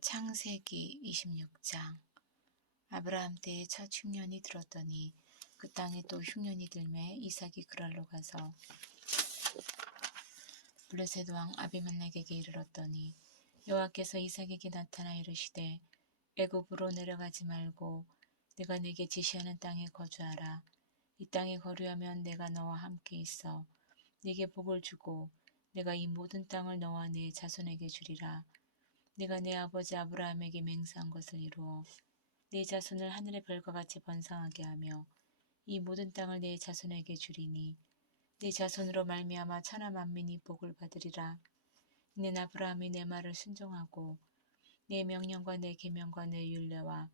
창세기 26장. 아브라함 때에 첫 흉년이 들었더니 그 땅에 또 흉년이 들매 이삭이 그랄로 가서 블레셋 왕 아비멜렉에게 이르렀더니 여호와께서 이삭에게 나타나 이르시되 애굽으로 내려가지 말고 내가 네게 지시하는 땅에 거주하라. 이 땅에 거류하면 내가 너와 함께 있어 네게 복을 주고 내가 이 모든 땅을 너와 네 자손에게 주리라. 네가 내 아버지 아브라함에게 맹세한 것을 이루어 네 자손을 하늘의 별과 같이 번성하게 하며 이 모든 땅을 네 자손에게 주리니 네 자손으로 말미암아 천하 만민이 복을 받으리라. 이는 아브라함이 내 말을 순종하고 내 명령과 내 계명과 내 율례와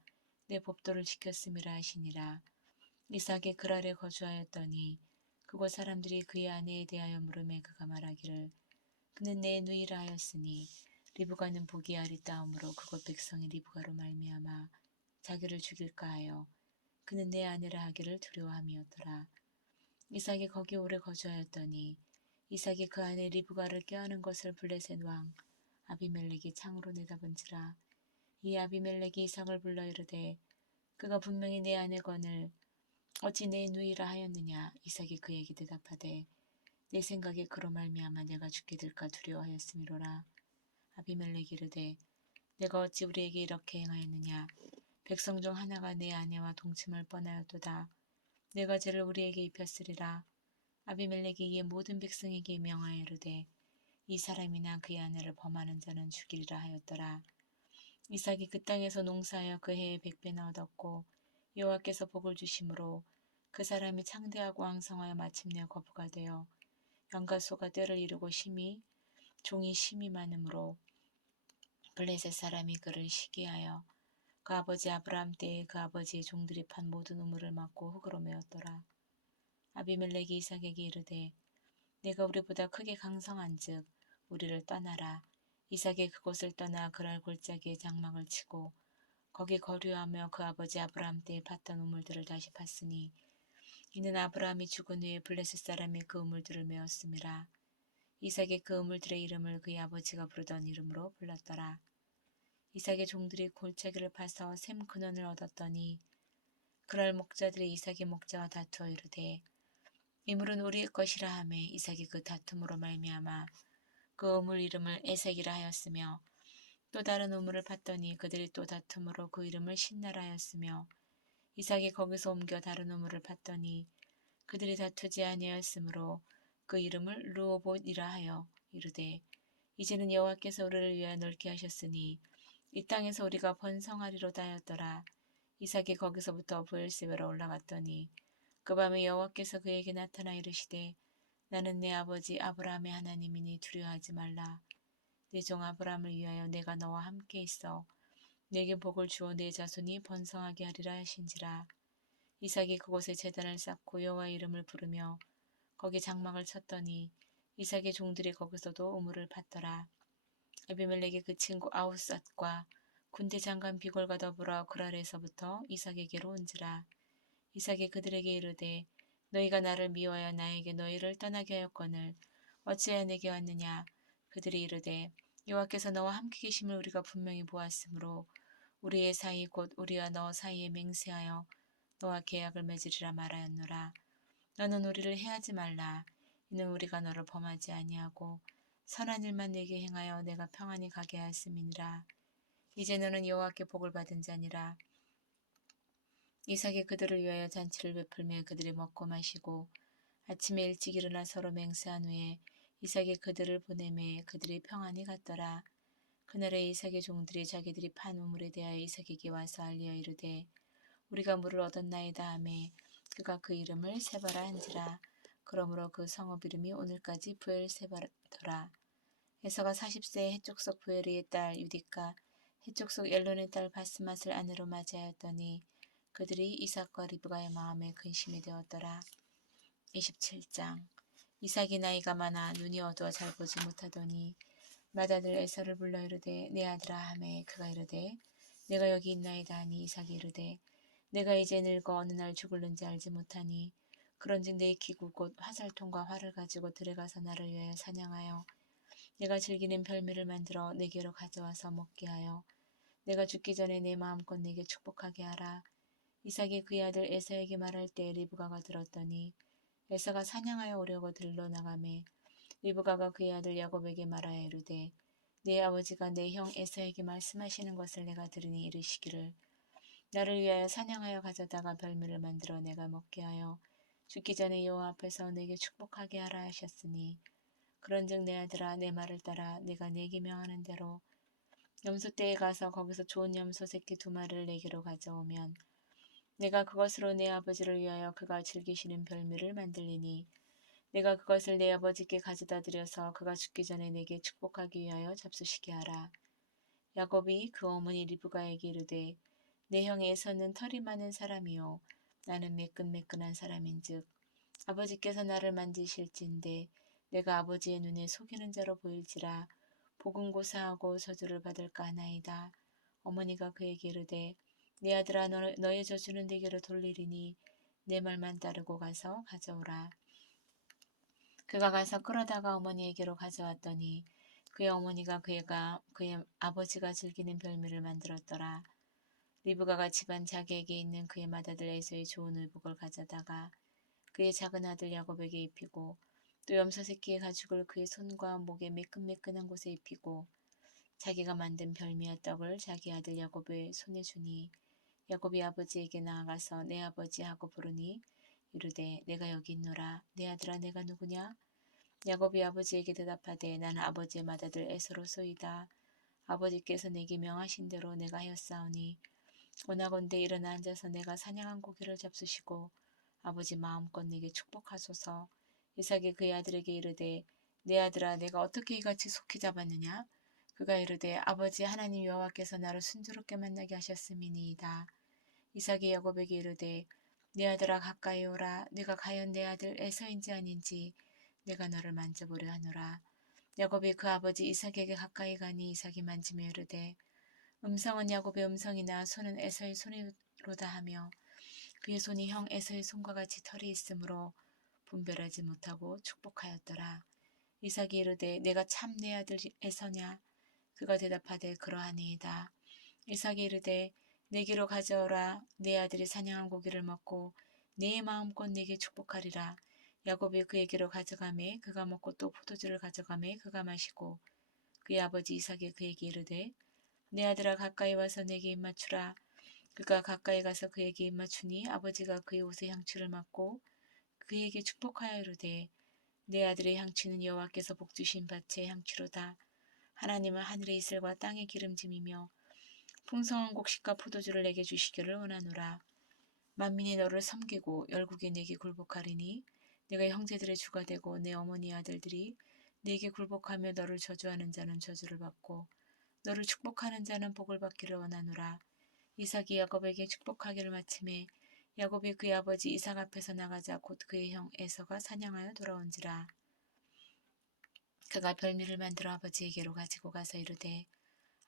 내 법도를 지켰음이라 하시니라. 이삭이 그랄에 거주하였더니 그곳 사람들이 그의 아내에 대하여 물으매 그가 말하기를 그는 내 누이라 하였으니 리브가는 보기에 아리따움으로 그곳 백성이 리브가로 말미암아 자기를 죽일까 하여 그는 내 아내라 하기를 두려워함이었더라. 이삭이 거기 오래 거주하였더니 이삭이 그 아내 리브가를 껴안은 것을 블레셋 왕 아비멜렉이 창으로 내다본지라. 이 아비멜렉이 이삭을 불러 이르되 그가 분명히 내 아내거늘 어찌 내 누이라 하였느냐. 이삭이 그에게 대답하되 내 생각에 그로 말미암아 내가 죽게 될까 두려워하였음이로라. 아비멜렉이 이르되 내가 어찌 우리에게 이렇게 행하였느냐. 백성 중 하나가 내 아내와 동침을 뻔하였도다. 내가 죄를 우리에게 입혔으리라. 아비멜렉이 이에 모든 백성에게 명하여 이르되 이 사람이나 그의 아내를 범하는 자는 죽이리라 하였더라. 이삭이 그 땅에서 농사하여 그 해에 100배나 얻었고 여호와께서 복을 주심으로 그 사람이 창대하고 왕성하여 마침내 거부가 되어 양과 소가 떼를 이루고 종이 심이 많으므로 블레셋 사람이 그를 시기하여 그 아버지 아브라함 때에 그 아버지의 종들이 판 모든 우물을 막고 흙으로 메었더라. 아비멜렉이 이삭에게 이르되 내가 우리보다 크게 강성한즉 우리를 떠나라. 이삭이 그곳을 떠나 그랄 골짜기에 장막을 치고 거기 거류하며 그 아버지 아브라함 때에 팠던 우물들을 다시 팠으니 이는 아브라함이 죽은 후에 블레셋 사람이 그 우물들을 메었음이라. 이삭이 그 우물들의 이름을 그의 아버지가 부르던 이름으로 불렀더라. 이삭의 종들이 골짜기를 파서 샘 근원을 얻었더니 그랄 목자들이 이삭의 목자와 다투어 이르되 이 물은 우리의 것이라 하매 이삭이 그 다툼으로 말미암아 그 우물 이름을 에색이라 하였으며 또 다른 우물을 팠더니 그들이 또 다툼으로 그 이름을 신나라 하였으며 이삭이 거기서 옮겨 다른 우물을 팠더니 그들이 다투지 아니하였으므로 그 이름을 르호봇이라 하여 이르되 이제는 여호와께서 우리를 위하여 넓게 하셨으니 이 땅에서 우리가 번성하리로다 하였더라. 이삭이 거기서부터 브엘세바로 올라갔더니 그 밤에 여호와께서 그에게 나타나 이르시되 나는 내 아버지 아브라함의 하나님이니 두려워하지 말라. 내 종 아브라함을 위하여 내가 너와 함께 있어 내게 복을 주어 내 자손이 번성하게 하리라 하신지라. 이삭이 그곳에 제단을 쌓고 여호와의 이름을 부르며 거기 장막을 쳤더니 이삭의 종들이 거기서도 우물을 팠더라. 아비멜렉의 그 친구 아우삿과 군대 장관 비골과 더불어 그랄에서부터 이삭에게로 온지라. 이삭이 그들에게 이르되 너희가 나를 미워하여 나에게 너희를 떠나게 하였거늘 어찌하여 내게 왔느냐. 그들이 이르되 여호와께서 너와 함께 계심을 우리가 분명히 보았으므로 우리의 사이 곧 우리와 너 사이에 맹세하여 너와 계약을 맺으리라 말하였노라. 너는 우리를 해하지 말라. 이는 우리가 너를 범하지 아니하고 선한 일만 내게 행하여 내가 평안히 가게 하였음이니라. 이제 너는 여호와께 복을 받은 자니라. 이삭이 그들을 위하여 잔치를 베풀며 그들이 먹고 마시고 아침에 일찍 일어나 서로 맹세한 후에 이삭이 그들을 보내매 그들이 평안히 갔더라. 그날에 이삭의 종들이 자기들이 판 우물에 대하여 이삭에게 와서 알리어 이르되 우리가 물을 얻었나이다 하매 그가 그 이름을 세바라 한지라. 그러므로 그 성읍 이름이 오늘까지 브엘세바더라. 에서가 40세에 해족속 부에리의 딸 유디카 해족속 엘론의 딸 바스맛을 아내로 맞이하였더니 그들이 이삭과 리브가의 마음에 근심이 되었더라. 27장. 이삭이 나이가 많아 눈이 어두워 잘 보지 못하더니 맏아들 에서를 불러 이르되 내 아들아 하매 그가 이르되 내가 여기 있나이다 하니 이삭이 이르되 내가 이제 늙어 어느 날 죽을는지 알지 못하니 그런즉 내 기구 곧 화살통과 활을 가지고 들에 가서 나를 위하여 사냥하여 내가 즐기는 별미를 만들어 내게로 가져와서 먹게 하여 내가 죽기 전에 내 마음껏 내게 축복하게 하라. 이삭이 그의 아들 에서에게 말할 때 리브가가 들었더니 에서가 사냥하여 오려고 들러 나가매 리브가가 그의 아들 야곱에게 말하여 이르되 내 아버지가 내 형 에서에게 말씀하시는 것을 내가 들으니 이르시기를 나를 위하여 사냥하여 가져다가 별미를 만들어 내가 먹게 하여 죽기 전에 여호와 앞에서 내게 축복하게 하라 하셨으니 그런즉 내 아들아 내 말을 따라 내가 내게 명하는 대로 염소떼에 가서 거기서 좋은 염소 새끼 2마리를 내게로 가져오면 내가 그것으로 내 아버지를 위하여 그가 즐기시는 별미를 만들리니 내가 그것을 내 아버지께 가져다 드려서 그가 죽기 전에 내게 축복하기 위하여 잡수시게 하라. 야곱이 그 어머니 리브가에게 이르되 내 형 에서는 털이 많은 사람이요 나는 매끈매끈한 사람인즉 아버지께서 나를 만지실진데 내가 아버지의 눈에 속이는 자로 보일지라 보금고사하고 저주를 받을까 하나이다. 어머니가 그에게 이르되 내 아들아 너의 저주는 내게로 돌리리니 내 말만 따르고 가서 가져오라. 그가 가서 끌어다가 어머니에게로 가져왔더니 그의 어머니가 그의 아버지가 즐기는 별미를 만들었더라. 리브가가 집안 자기에게 있는 그의 맏아들 에서의 좋은 의복을 가져다가 그의 작은 아들 야곱에게 입히고 또 염소 새끼의 가죽을 그의 손과 목에 매끈매끈한 곳에 입히고 자기가 만든 별미와 떡을 자기 아들 야곱의 손에 주니 야곱이 아버지에게 나아가서 내 아버지 하고 부르니 이르되 내가 여기 있노라. 내 아들아 내가 누구냐? 야곱이 아버지에게 대답하되 나는 아버지의 맏아들 에서로소이다. 아버지께서 내게 명하신 대로 내가 하였사오니 원하건대 일어나 앉아서 내가 사냥한 고기를 잡수시고 아버지 마음껏 내게 축복하소서. 이삭이 그의 아들에게 이르되 내 아들아 내가 어떻게 이같이 속히 잡았느냐? 그가 이르되 아버지 하나님 여호와께서 나를 순조롭게 만나게 하셨음이니이다. 이삭이 야곱에게 이르되 내 아들아 가까이 오라. 네가 과연 내 아들 에서인지 아닌지 내가 너를 만져보려 하노라. 야곱이 그 아버지 이삭에게 가까이 가니 이삭이 만지며 이르되 음성은 야곱의 음성이나 손은 에서의 손이로다 하며 그의 손이 형 에서의 손과 같이 털이 있으므로 분별하지 못하고 축복하였더라. 이삭이 이르되 내가 참 내 아들 에서냐? 그가 대답하되 그러하니이다. 이삭이 이르되 내게로 가져오라. 내 아들이 사냥한 고기를 먹고 내 마음껏 내게 축복하리라. 야곱이 그에게로 가져가매 그가 먹고 또 포도주를 가져가매 그가 마시고 그의 아버지 이삭이 그에게 이르되 내 아들아 가까이 와서 내게 입맞추라. 그가 가까이 가서 그에게 입맞추니 아버지가 그의 옷에 향취를 맡고 그에게 축복하여 이르되 내 아들의 향취는 여호와께서 복주신 밭의 향취로다. 하나님은 하늘의 이슬과 땅의 기름짐이며 풍성한 곡식과 포도주를 내게 주시기를 원하노라. 만민이 너를 섬기고 열국이 내게 굴복하리니 내가 형제들의 주가 되고 내 어머니 아들들이 내게 굴복하며 너를 저주하는 자는 저주를 받고 너를 축복하는 자는 복을 받기를 원하노라. 이삭이 야곱에게 축복하기를 마침에 야곱이 그의 아버지 이삭 앞에서 나가자 곧 그의 형 에서가 사냥하여 돌아온지라. 그가 별미를 만들어 아버지에게로 가지고 가서 이르되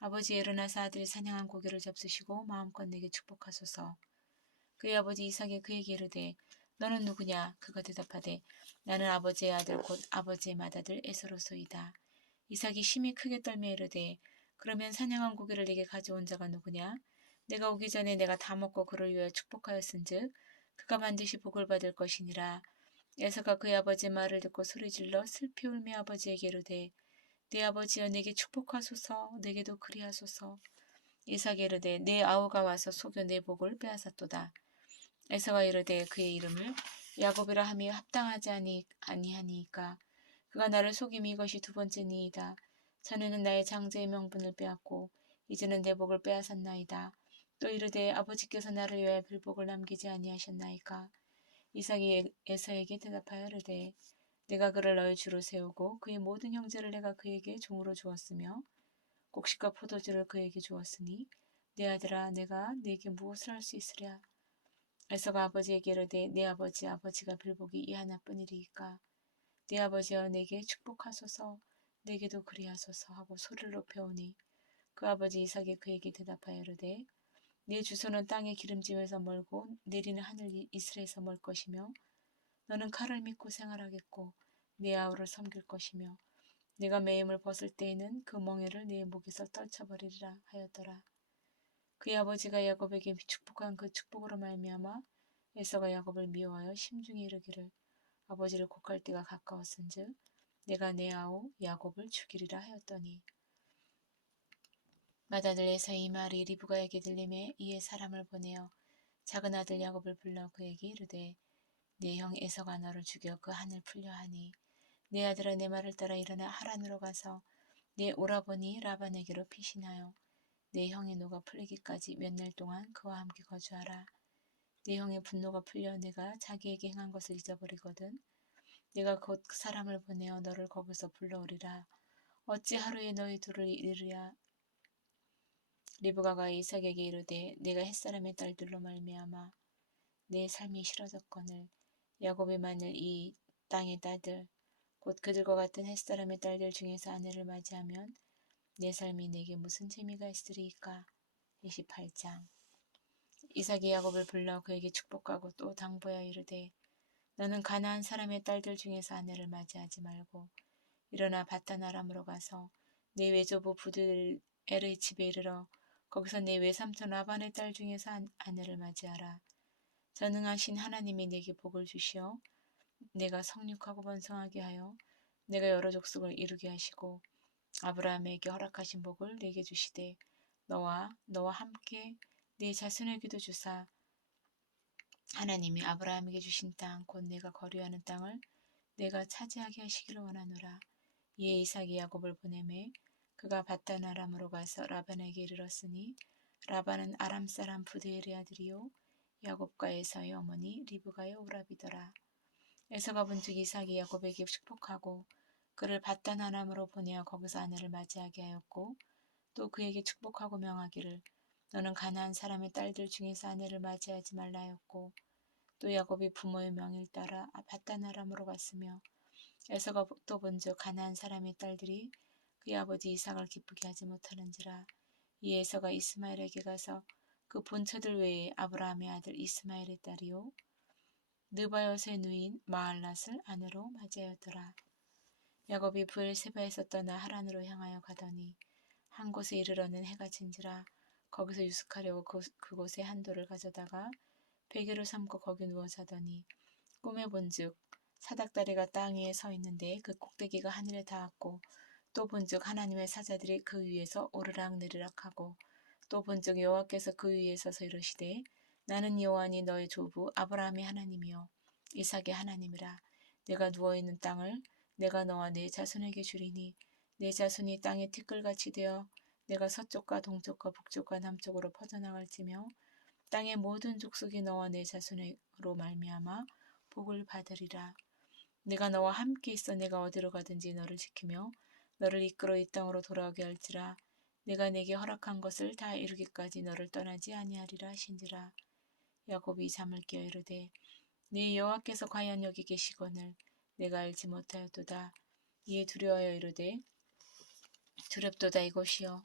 아버지 일어나서 아들이 사냥한 고기를 잡수시고 마음껏 내게 축복하소서. 그의 아버지 이삭이 그에게 이르되 너는 누구냐? 그가 대답하되 나는 아버지의 아들 곧 아버지의 맏아들 에서로소이다. 이삭이 심히 크게 떨며 이르되 그러면 사냥한 고기를 네게 가져온 자가 누구냐? 내가 오기 전에 내가 다 먹고 그를 위하여 축복하였은즉 그가 반드시 복을 받을 것이니라. 에서가 그의 아버지의 말을 듣고 소리질러 슬피 울며 아버지에게 이르되 내 아버지여 내게 축복하소서. 내게도 그리하소서. 이삭이 이르되 내 아우가 와서 속여 내 복을 빼앗았도다. 에서가 이르되 그의 이름을 야곱이라 함이 합당하지 아니하니이까 그가 나를 속임이 이것이 2번째니이다. 전에는 나의 장제의 명분을 빼앗고 이제는 내 복을 빼앗았나이다. 또 이르되 아버지께서 나를 위하여 빌복을 남기지 아니하셨나이까. 이삭이 에서에게 대답하여 이르되 내가 그를 너의 주로 세우고 그의 모든 형제를 내가 그에게 종으로 주었으며 곡식과 포도주를 그에게 주었으니 내 아들아 내가 네게 무엇을 할 수 있으랴. 에서가 아버지에게 이르되 내 아버지가 빌복이 이 하나뿐이리이까. 내 아버지여 내게 축복하소서. 내게도 그리하소서 하고 소리를 높여오니 그 아버지 이삭이 그에게 대답하여 이르되 네 주소는 땅의 기름짐에서 멀고 내리는 하늘 이슬에서 멀 것이며 너는 칼을 믿고 생활하겠고 네 아우를 섬길 것이며 내가 매임을 벗을 때에는 그 멍에를 네 목에서 떨쳐버리리라 하였더라. 그의 아버지가 야곱에게 축복한 그 축복으로 말미암아 에서가 야곱을 미워하여 심중에 이르기를 아버지를 곡할 때가 가까웠은즉 내가 내 아우 야곱을 죽이리라 하였더니 맏아들 에서의 이 말이 리브가에게 들리매 이에 사람을 보내어 작은 아들 야곱을 불러 그에게 이르되 내 형 에서가 너를 죽여 그 한을 풀려 하니 내 아들아 내 말을 따라 일어나 하란으로 가서 내 오라버니 라반에게로 피신하여 내 형의 노가 풀리기까지 몇 날 동안 그와 함께 거주하라. 내 형의 분노가 풀려 내가 자기에게 행한 것을 잊어버리거든 내가 곧 그 사람을 보내어 너를 거기서 불러오리라. 어찌 하루에 너희 둘을 이르랴. 리브가가 이삭에게 이르되 내가 햇사람의 딸들로 말미암아 내 삶이 싫어졌거늘 야곱이 만일 이 땅의 딸들 곧 그들과 같은 햇사람의 딸들 중에서 아내를 맞이하면 내 삶이 내게 무슨 재미가 있으리이까. 28장. 이삭이 야곱을 불러 그에게 축복하고 또 당부하여 이르되 너는 가나안 사람의 딸들 중에서 아내를 맞이하지 말고 일어나 바단 아람으로 가서 내 외조부 부들엘의 집에 이르러 거기서 내 외삼촌 라반의 딸 중에서 아내를 맞이하라. 전능하신 하나님이 내게 복을 주시어 내가 성육하고 번성하게 하여 내가 여러 족속을 이루게 하시고 아브라함에게 허락하신 복을 내게 주시되 너와 함께 네 자손에게도 주사 하나님이 아브라함에게 주신 땅 곧 내가 거류하는 땅을 내가 차지하게 하시기를 원하노라. 이에 이삭이 야곱을 보내매 그가 바단 아람으로 가서 라반에게 이르렀으니 라반은 아람 사람 부드엘의 아들이요 야곱과 에서의 어머니 리브가의 오라비더라. 에서가 본즉 이삭이 야곱에게 축복하고 그를 바단 아람으로 보내어 거기서 아내를 맞이하게 하였고 또 그에게 축복하고 명하기를 너는 가나안 사람의 딸들 중에서 아내를 맞이하지 말라 하였고 또 야곱이 부모의 명을 따라 바단 아람으로 갔으며 에서가 또 본즉 가나안 사람의 딸들이 그의 아버지 이삭을 기쁘게 하지 못하는지라. 이 에서가 이스마엘에게 가서 그 본처들 외에 아브라함의 아들 이스마엘의 딸이요 느바요스의 누인 마알랏을 아내로 맞이하였더라. 야곱이 브엘세바에서 떠나 하란으로 향하여 가더니 한 곳에 이르러는 해가 진지라. 거기서 유숙하려고 그곳에 한 돌을 가져다가 베개로 삼고 거기 누워 자더니 꿈에 본즉 사닥다리가 땅 위에 서 있는데 그 꼭대기가 하늘에 닿았고 또 본즉 하나님의 사자들이 그 위에서 오르락 내리락 하고 또 본즉 여호와께서 그 위에 서서 이르시되 나는 여호와니 너의 조부 아브라함의 하나님이요 이삭의 하나님이라. 내가 누워있는 땅을 내가 너와 네 자손에게 주리니 내 자손이 땅의 티끌같이 되어 내가 서쪽과 동쪽과 북쪽과 남쪽으로 퍼져나갈지며 땅의 모든 족속이 너와 내 자손으로 말미암아 복을 받으리라. 내가 너와 함께 있어 내가 어디로 가든지 너를 지키며 너를 이끌어 이 땅으로 돌아오게 할지라. 내가 내게 허락한 것을 다 이루기까지 너를 떠나지 아니하리라 하신지라. 야곱이 잠을 깨어 이르되 네 여호와께서 과연 여기 계시거늘 내가 알지 못하였도다. 이에 두려워하여 이르되 두렵도다. 이곳이요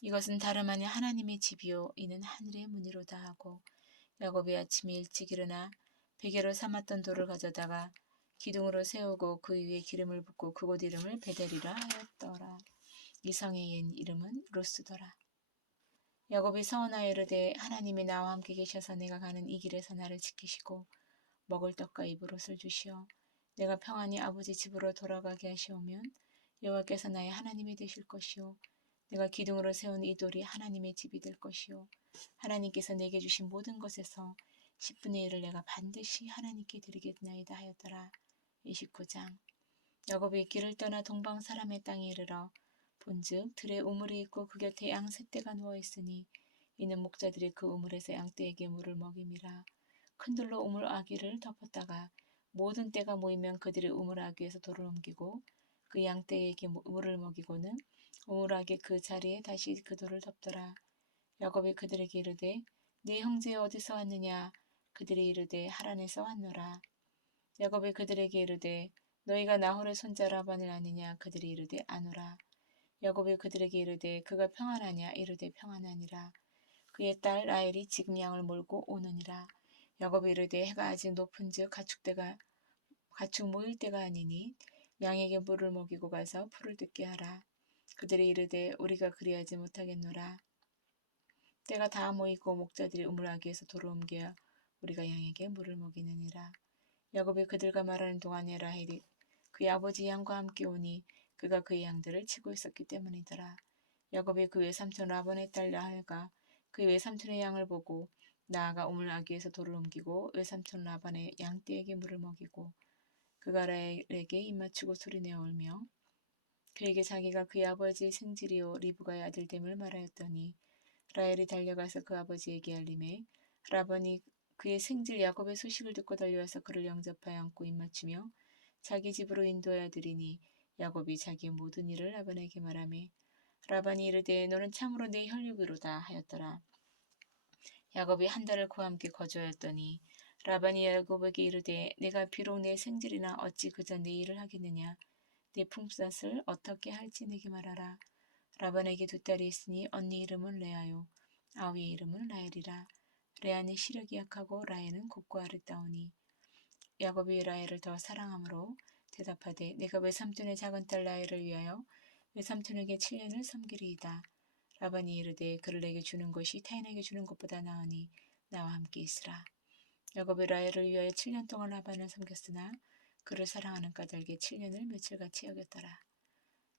이것은 다름 아닌 하나님의 집이요 이는 하늘의 문이로다 하고 야곱이 아침에 일찍 일어나 베개로 삼았던 돌을 가져다가 기둥으로 세우고 그 위에 기름을 붓고 그곳 이름을 베델이라 하였더라. 이 성의 옛 이름은 루스더라. 야곱이 서원하여 이르되 하나님이 나와 함께 계셔서 내가 가는 이 길에서 나를 지키시고 먹을 떡과 입을 옷을 주시어 내가 평안히 아버지 집으로 돌아가게 하시오면 여호와께서 나의 하나님이 되실 것이요 내가 기둥으로 세운 이 돌이 하나님의 집이 될 것이요 하나님께서 내게 주신 모든 것에서 10분의 1을 내가 반드시 하나님께 드리겠나이다 하였더라. 29장. 야곱이 길을 떠나 동방 사람의 땅에 이르러 본즉 들에 우물이 있고 그 곁에 양 셋대가 누워 있으니 이는 목자들이 그 우물에서 양떼에게 물을 먹임이라. 큰 돌로 우물 아귀를 덮었다가 모든 떼가 모이면 그들이 우물 아귀에서 돌을 옮기고 그 양떼에게 물을 먹이고는 우물 아귀 그 자리에 다시 그 돌을 덮더라. 야곱이 그들에게 이르되 네 형제 어디서 왔느냐. 그들이 이르되 하란에서 왔노라. 야곱이 그들에게 이르되 너희가 나홀의 손자 라반을 아느냐. 그들이 이르되 아노라. 야곱이 그들에게 이르되 그가 평안하냐. 이르되 평안하니라. 그의 딸 라헬이 지금 양을 몰고 오느니라. 야곱이 이르되 해가 아직 높은즉 가축 모일 때가 아니니 양에게 물을 먹이고 가서 풀을 뜯게 하라. 그들이 이르되 우리가 그리하지 못하겠노라. 때가 다 모이고 목자들이 우물 아귀에서 돌을 옮겨 우리가 양에게 물을 먹이느니라. 야곱이 그들과 말하는 동안에 라헬이 그의 아버지 양과 함께 오니 그가 그의 양들을 치고 있었기 때문이더라. 야곱이 그 외삼촌 라반의 딸 라헬과 그의 외삼촌의 양을 보고 나아가 우물 아귀에서 돌을 옮기고 외삼촌 라반의 양떼에게 물을 먹이고 그가 라헬에게 입맞추고 소리내어 울며 그에게 자기가 그의 아버지의 생질이요 리브가의 아들됨을 말하였더니 라헬이 달려가서 그 아버지에게 알림해 라반이 그의 생질 야곱의 소식을 듣고 달려와서 그를 영접하여 안고 입맞추며 자기 집으로 인도하여 드리니 야곱이 자기의 모든 일을 라반에게 말하며 라반이 이르되 너는 참으로 내 혈육이로다 하였더라. 야곱이 한 달을 그와 함께 거주하였더니 라반이 야곱에게 이르되 내가 비록 내 생질이나 어찌 그저 내 일을 하겠느냐 내 품삯을 어떻게 할지 내게 말하라. 라반에게 두 딸이 있으니 언니 이름은 레아요 아우의 이름은 라헬이라. 레아는 시력이 약하고 라헬은 곱고 아름다우니 야곱이 라헬을 더 사랑함으로 대답하되 내가 외삼촌의 작은 딸 라헬을 위하여 외삼촌에게 7년을 섬기리이다. 라반이 이르되 그를 내게 주는 것이 타인에게 주는 것보다 나으니 나와 함께 있으라. 야곱이 라헬을 위하여 7년 동안 라반을 섬겼으나 그를 사랑하는 까닭에 7년을 며칠같이 여겼더라.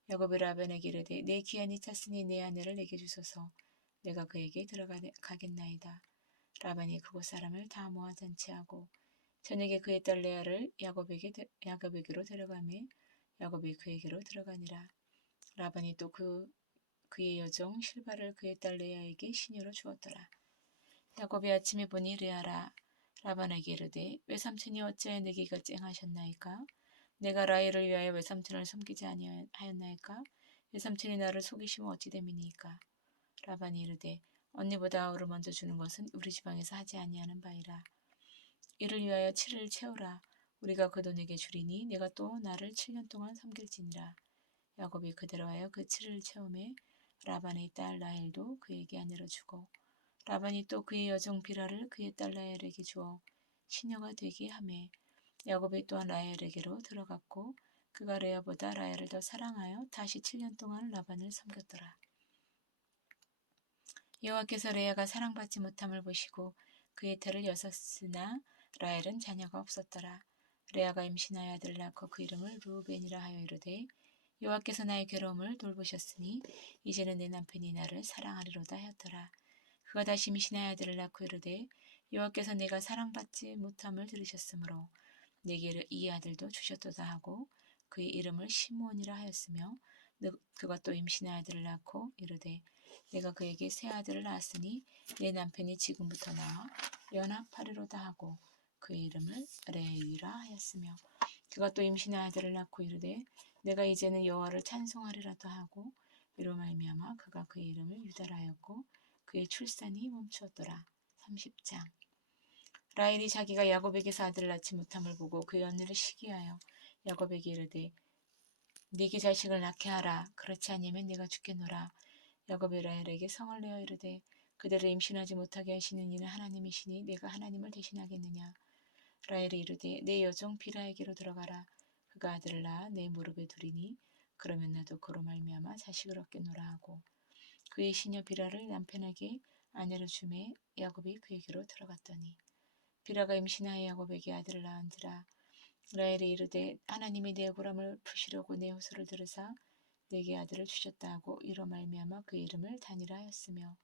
야곱이 라반에게 이르되 내 기한이 찼으니 내 아내를 내게 주소서. 내가 그에게 들어가겠나이다. 라반이 그곳 사람을 다 모아 잔치하고 저녁에 그의 딸 레아를 야곱에게로 데려가매 야곱이 그에게로 들어가니라. 라반이 또 그의 여종 실바를 그의 딸 레아에게 시녀로 주었더라. 야곱이 아침에 보니 레아라. 라반에게 이르되 외삼촌이 어찌하여 내게 이같이 행하셨나이까? 내가 라헬을 위하여 외삼촌을 섬기지 아니하였나이까? 외삼촌이 나를 속이시면 어찌 됨이니까? 라반이 이르되 언니보다 아우를 먼저 주는 것은 우리 지방에서 하지 아니하는 바이라. 이를 위하여 7을 채우라. 우리가 그 돈에게 주리니 내가 또 나를 7년 동안 섬길지니라. 야곱이 그대로 하여 그 7을 채우매 라반의 딸 라헬도 그에게 아내로 주고 라반이 또 그의 여종 비라를 그의 딸 라헬에게 주어 시녀가 되게 하매 야곱이 또한 라헬에게로 들어갔고 그가 레아보다 라헬을 더 사랑하여 다시 7년 동안 라반을 섬겼더라. 여호와께서 레아가 사랑받지 못함을 보시고 그의 태를 여섰으나 라헬은 자녀가 없었더라. 레아가 임신하여 아들을 낳고 그 이름을 르우벤이라 하여 이르되 여호와께서 나의 괴로움을 돌보셨으니 이제는 내 남편이 나를 사랑하리로다 하였더라. 그가 다시 임신하여 아들을 낳고 이르되 여호와께서 내가 사랑받지 못함을 들으셨으므로 내게 이 아들도 주셨도다 하고 그의 이름을 시므온이라 하였으며 그가 또 임신하여 아들을 낳고 이르되 내가 그에게 새 아들을 낳았으니 내 남편이 지금부터 나와 연합하리로다 하고 그의 이름을 레위라 하였으며 그가 또 임신하여 아들을 낳고 이르되 내가 이제는 여호와를 찬송하리라도 하고 이로 말미암아 그가 그의 이름을 유다라 하였고 그의 출산이 멈추었더라. 30장. 라헬이 자기가 야곱에게서 아들을 낳지 못함을 보고 그의 언니를 시기하여 야곱에게 이르되 네게 자식을 낳게 하라. 그렇지 아니면 네가 죽겠노라. 야곱이 라헬에게 성을 내어 이르되 그대를 임신하지 못하게 하시는 이는 하나님이시니 내가 하나님을 대신하겠느냐. 라헬이 이르되 내 여종 비라에게로 들어가라. 그가 아들을 낳아 내 무릎에 두리니 그러면 나도 그로 말미암아 자식을 얻겠노라 하고 그의 시녀 비라를 남편에게 아내로 주매 야곱이 그에게로 들어갔더니 비라가 임신하여 야곱에게 아들을 낳은지라. 라헬이 이르되 하나님이 내 억울함을 푸시려고 내 호소를 들으사 내게 아들을 주셨다 하고 이로 말미암아 그의 이름을 다니라 하였으며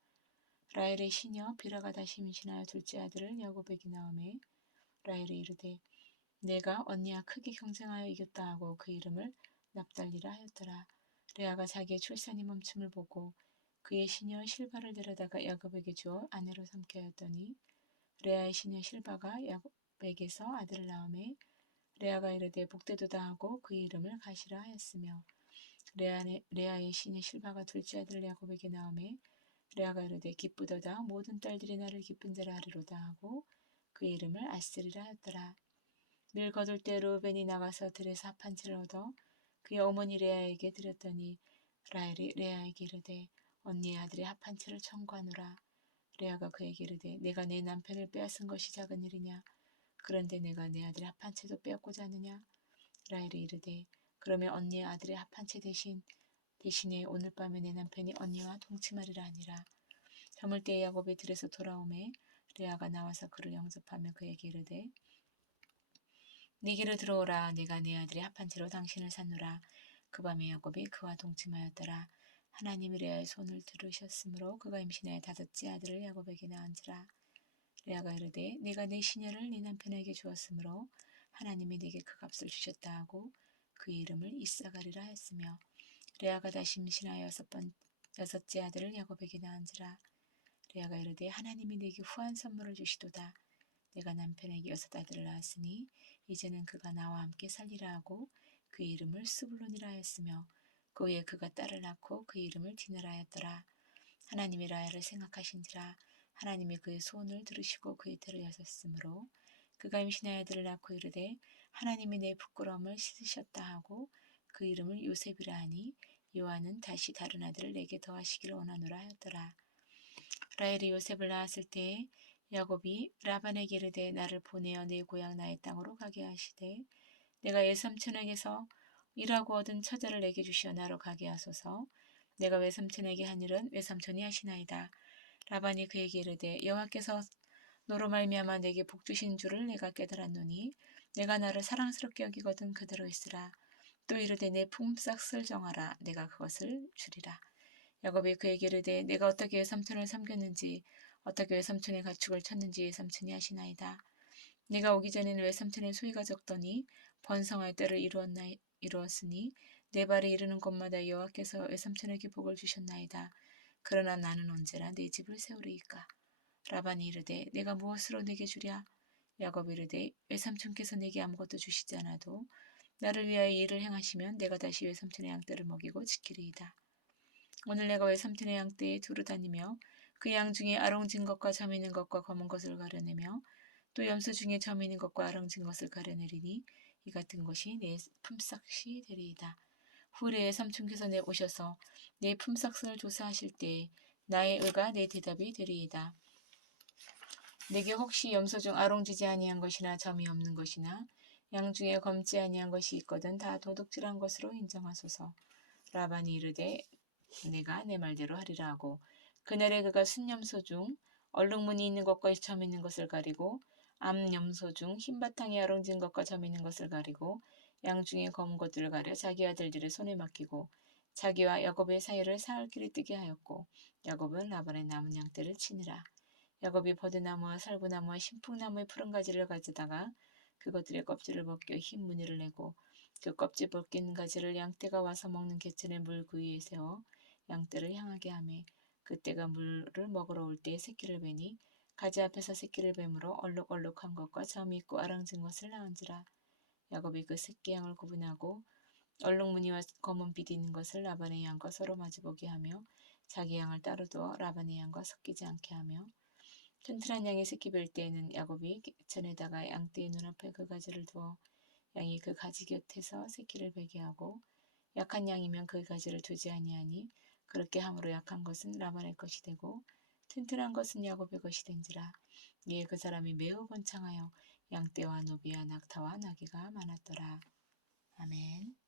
라헬의 시녀 비라가 다시 임신하여 둘째 아들을 야곱에게 낳음에 라헬이 이르되 내가 언니와 크게 경쟁하여 이겼다 하고 그 이름을 납달리라 하였더라. 레아가 자기의 출산이 멈춤을 보고 그의 시녀 실바를 데려다가 야곱에게 주어 아내로 삼게 하였더니 레아의 시녀 실바가 야곱에게서 아들을 낳음에 레아가 이르되 복되도다 하고 그의 이름을 가시라 하였으며 레아의 시녀 실바가 둘째 아들을 야곱에게 낳음에 레아가 이르되 기쁘도다 모든 딸들이 나를 기쁜 자라 하리로다 하고 그의 이름을 아스리라 하였더라. 밀 거둘 때 르우벤이 나가서 들에서 합한 채를 얻어 그의 어머니 레아에게 드렸더니 라헬이 레아에게 이르되 언니의 아들의 합한 채를 청구하노라. 레아가 그에게 이르되 내가 내 남편을 빼앗은 것이 작은 일이냐. 그런데 내가 내 아들의 합한 채도 빼앗고자 하느냐. 라헬이 이르되 그러면 언니의 아들의 합한 채 대신에 오늘 밤에 내 남편이 언니와 동침하리라 하니라. 저물 때에 야곱이 들에서 돌아오매 레아가 나와서 그를 영접하며 그에게 이르되 네게로 들어오라. 내가 네 아들의 합한 채로 당신을 샀노라. 그 밤에 야곱이 그와 동침하였더라. 하나님이 레아의 손을 들으셨으므로 그가 임신하여 다섯째 아들을 야곱에게 낳은지라. 레아가 이르되 네가 네 시녀를 네 남편에게 주었으므로 하나님이 네게 그 값을 주셨다 하고 그의 이름을 이사가리라 했으며 레아가 다시 임신하여 여섯째 아들을 야곱에게 낳은지라. 레아가 이르되 하나님이 네게 후한 선물을 주시도다. 내가 남편에게 여섯 아들을 낳았으니 이제는 그가 나와 함께 살리라 하고 그의 이름을 스불론이라 하였으며 그 후에 그가 딸을 낳고 그의 이름을 디나라 하였더라. 하나님이 라야를 생각하신지라. 하나님이 그의 소원을 들으시고 그의 태를 여셨으므로 그가 임신하여 아들을 낳고 이르되 하나님이 내 부끄러움을 씻으셨다 하고 그 이름을 요셉이라 하니 요한은 다시 다른 아들을 내게 더하시기를 원하노라 하였더라. 라헬이 요셉을 낳았을 때에 야곱이 라반에게 이르되 나를 보내어 내 고향 나의 땅으로 가게 하시되 내가 외삼촌에게서 일하고 얻은 처자를 내게 주시어 나로 가게 하소서. 내가 외삼촌에게 한 일은 외삼촌이 하시나이다. 라반이 그에게 이르되 여호와께서 너로 말미암아 내게 복 주신 줄을 내가 깨달았노니 내가 나를 사랑스럽게 여기거든 그대로 있으라. 또 이르되 내 품삯을 정하라. 내가 그것을 주리라. 야곱이 그에게 이르되 내가 어떻게 외삼촌을 섬겼는지 어떻게 외삼촌의 가축을 쳤는지 외삼촌이 하시나이다. 네가 오기 전에는 외삼촌의 소유가 적더니 번성할 때를 이루었으니 내 발에 이르는 곳마다 여호와께서 외삼촌에게 복을 주셨나이다. 그러나 나는 언제나 네 집을 세우리이까. 라반이 이르되 내가 무엇으로 네게 주랴? 야곱이 이르되 외삼촌께서 내게 아무것도 주시지 않아도 나를 위하여 일을 행하시면 내가 다시 외삼촌의 양떼를 먹이고 지키리이다. 오늘 내가 외삼촌의 양떼에 두루 다니며 그 양 중에 아롱진 것과 점 있는 것과 검은 것을 가려내며 또 염소 중에 점 있는 것과 아롱진 것을 가려내리니 이 같은 것이 내 품삯이 되리이다. 후에 외삼촌께서 내 오셔서 내 품삯을 조사하실 때에 나의 의가 내 대답이 되리이다. 내게 혹시 염소 중 아롱지지 아니한 것이나 점이 없는 것이나 양 중에 검지 아니한 것이 있거든 다 도둑질한 것으로 인정하소서. 라반이 이르되 내가 내 말대로 하리라 하고 그날에 그가 순염소 중 얼룩무늬 있는 것과 점 있는 것을 가리고 암염소 중 흰 바탕에 아롱진 것과 점 있는 것을 가리고 양 중에 검은 것들을 가려 자기 아들들의 손에 맡기고 자기와 야곱의 사이를 사흘길이 뜨게 하였고 야곱은 라반의 남은 양떼를 치니라. 야곱이 버드나무와 살구나무와 신풍나무의 푸른 가지를 가져다가 그것들의 껍질을 벗겨 흰 무늬를 내고 그 껍질 벗긴 가지를 양떼가 와서 먹는 개천의 물 그 위에 세워 양떼를 향하게 하매 그때가 물을 먹으러 올 때에 새끼를 베니 가지 앞에서 새끼를 뱀으로 얼룩얼룩한 것과 점이 있고 아랑진 것을 낳은지라. 야곱이 그 새끼 양을 구분하고 얼룩무늬와 검은 빛 있는 것을 라반의 양과 서로 마주보게 하며 자기 양을 따로 두어 라반의 양과 섞이지 않게 하며 튼튼한 양이 새끼 뵐 때에는 야곱이 전에다가 양떼의 눈앞에 그 가지를 두어 양이 그 가지 곁에서 새끼를 베게 하고 약한 양이면 그 가지를 두지 아니하니 그렇게 함으로 약한 것은 라반의 것이 되고 튼튼한 것은 야곱의 것이 된지라. 이에 그 사람이 매우 번창하여 양떼와 노비와 낙타와 나귀가 많았더라. 아멘.